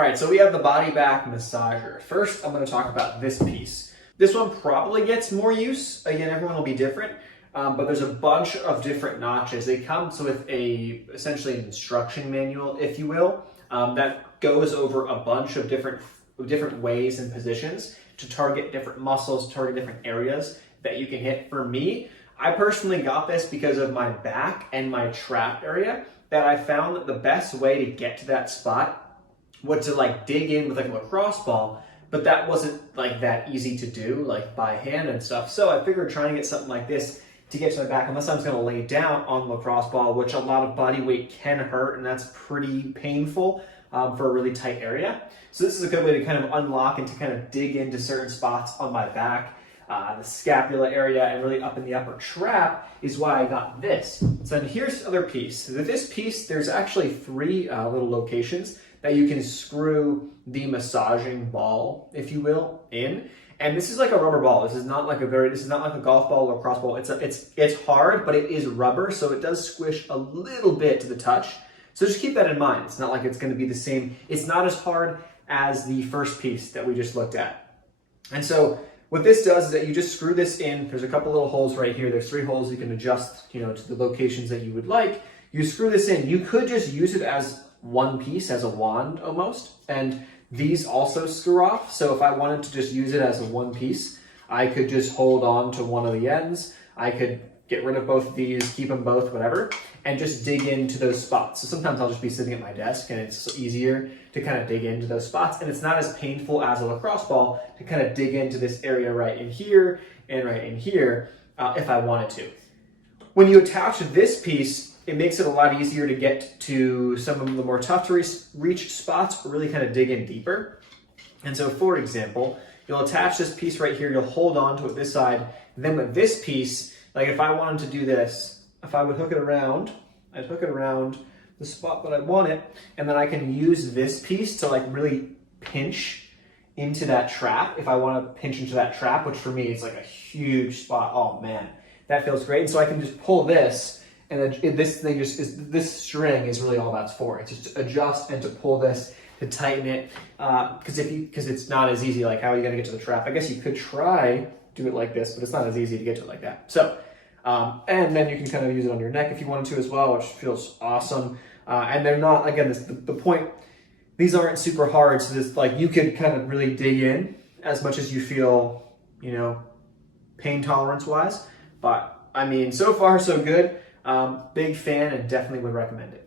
All right, so we have the body back massager. First, I'm going to talk about this piece. This one probably gets more use. Again, everyone will be different, but there's a bunch of different notches. They come with essentially an instruction manual, if you will, that goes over a bunch of different ways and positions to target different muscles, target different areas that you can hit. For me, I personally got this because of my back and my trap area, that I found that the best way to get to that spot was to like dig in with like a lacrosse ball, but that wasn't like that easy to do like by hand and stuff. So I figured trying to get something like this to get to my back, unless I was going to lay down on the lacrosse ball, which a lot of body weight can hurt, and that's pretty painful for a really tight area. So this is a good way to kind of unlock and to kind of dig into certain spots on my back. The scapula area and really up in the upper trap is why I got this. So then here's the other piece. This piece, there's actually three little locations that you can screw the massaging ball, if you will, in. And this is like a rubber ball. This is not like a golf ball or lacrosse ball. It's hard, but it is rubber, so it does squish a little bit to the touch. So just keep that in mind. It's not like it's going to be the same. It's not as hard as the first piece that we just looked at. And so what this does is that you just screw this in. There's a couple little holes right here. There's 3 holes you can adjust, to the locations that you would like. You screw this in. You could just use it as one piece, as a wand almost, and these also screw off. So if I wanted to just use it as a one piece, I could just hold on to one of the ends. I could get rid of both of these, keep them both, whatever, and just dig into those spots. So sometimes I'll just be sitting at my desk and it's easier to kind of dig into those spots, and it's not as painful as a lacrosse ball to kind of dig into this area right in here and right in here if I wanted to. When you attach this piece, it makes it a lot easier to get to some of the more tough to reach spots, or really kind of dig in deeper. And so for example, you'll attach this piece right here, you'll hold on to it this side, and then with this piece, like if I wanted to do this, if I would hook it around, I'd hook it around the spot that I want it, and then I can use this piece to like really pinch into that trap. If I want to pinch into that trap, which for me is like a huge spot, oh man, that feels great. And so I can just pull this, and then this string is really all that's for. It's just to adjust and to pull this, to tighten it, because it's not as easy. Like, how are you going to get to the trap? I guess you could try do it like this, but it's not as easy to get to it like that. So, and then you can kind of use it on your neck if you wanted to as well, which feels awesome. And they're not, again, the point, these aren't super hard. So this, like, you could kind of really dig in as much as you feel, pain tolerance wise. But I mean, so far so good. Big fan, and definitely would recommend it.